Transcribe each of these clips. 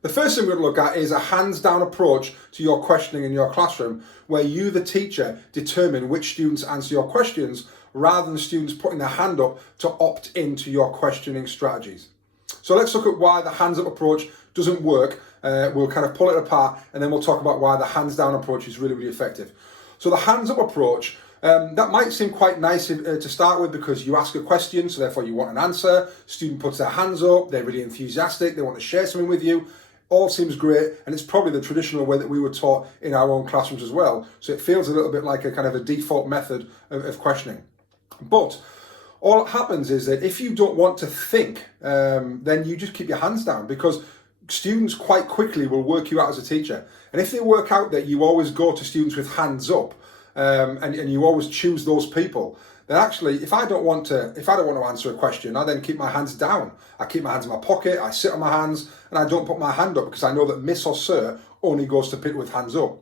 The first thing we're going to look at is a hands-down approach to your questioning in your classroom, where you, the teacher, determine which students answer your questions rather than students putting their hand up to opt into your questioning strategies. So let's look at why the hands-up approach doesn't work. We'll kind of pull it apart, and then we'll talk about why the hands-down approach is really, really effective. So the hands-up approach, that might seem quite nice to start with, because you ask a question, so therefore you want an answer. Student puts their hands up, they're really enthusiastic, they want to share something with you. All seems great, and it's probably the traditional way that we were taught in our own classrooms as well. So it feels a little bit like a kind of a default method of questioning. But all that happens is that if you don't want to think, then you just keep your hands down, because students quite quickly will work you out as a teacher. And if they work out that you always go to students with hands up, and you always choose those people, then actually, if I don't want to answer a question, I then keep my hands down. I keep my hands in my pocket, I sit on my hands, and I don't put my hand up, because I know that Miss or Sir only goes to people with hands up.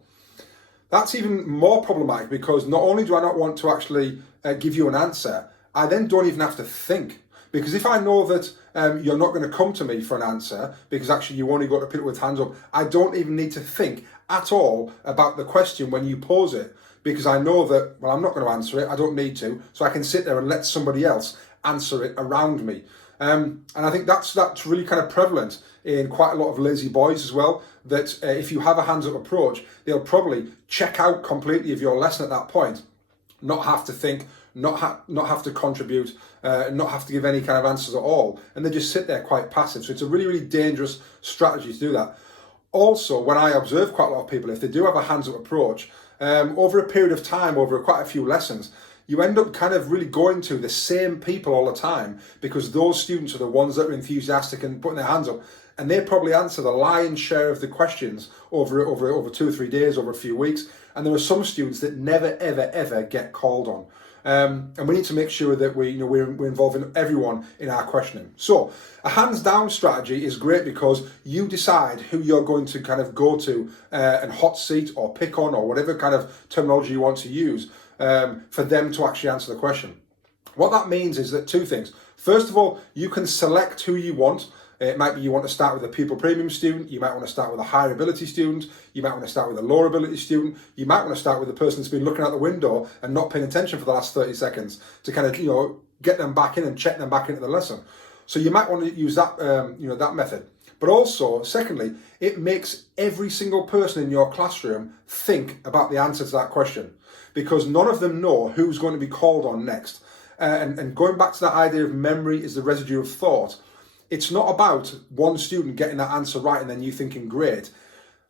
That's even more problematic, because not only do I not want to actually give you an answer, I then don't even have to think. Because if I know that you're not going to come to me for an answer, because actually you only go to people with hands up, I don't even need to think at all about the question when you pose it. Because I know that, well, I'm not going to answer it, I don't need to, so I can sit there and let somebody else answer it around me. And I think that's really kind of prevalent in quite a lot of lazy boys as well, that if you have a hands-up approach, they'll probably check out completely of your lesson at that point, not have to think, not have to contribute, not have to give any kind of answers at all, and they just sit there quite passive. So it's a really, really dangerous strategy to do that. Also, when I observe quite a lot of people, if they do have a hands-up approach, over a period of time, over quite a few lessons, you end up kind of really going to the same people all the time, because those students are the ones that are enthusiastic and putting their hands up, and they probably answer the lion's share of the questions over 2 or 3 days, over a few weeks. And there are some students that never, ever, ever get called on. And we need to make sure that we're involving everyone in our questioning. So a hands down strategy is great, because you decide who you're going to kind of go to and hot seat or pick on, or whatever kind of terminology you want to use, for them to actually answer the question. What that means is that 2 things. First of all, you can select who you want. It might be you want to start with a pupil premium student, you might want to start with a higher ability student, you might want to start with a lower ability student, you might want to start with the person that's been looking out the window and not paying attention for the last 30 seconds to kind of, get them back in and check them back into the lesson. So you might want to use that, that method. But also, secondly, it makes every single person in your classroom think about the answer to that question, because none of them know who's going to be called on next. And going back to that idea of memory is the residue of thought, it's not about one student getting that answer right and then you thinking, great.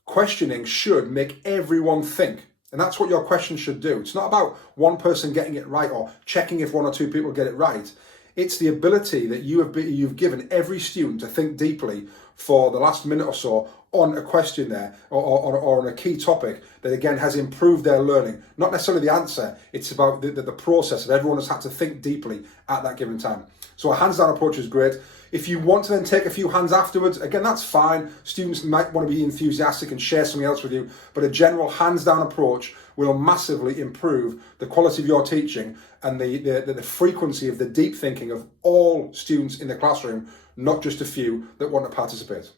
Questioning should make everyone think. And that's what your question should do. It's not about one person getting it right or checking if 1 or 2 people get it right. It's the ability that you've given every student to think deeply for the last minute or so on a question there, or on a key topic that again has improved their learning. Not necessarily the answer, it's about the process of everyone has had to think deeply at that given time. So a hands down approach is great. If you want to then take a few hands afterwards, again, that's fine. Students might want to be enthusiastic and share something else with you, but a general hands down approach will massively improve the quality of your teaching and the frequency of the deep thinking of all students in the classroom, not just a few that want to participate.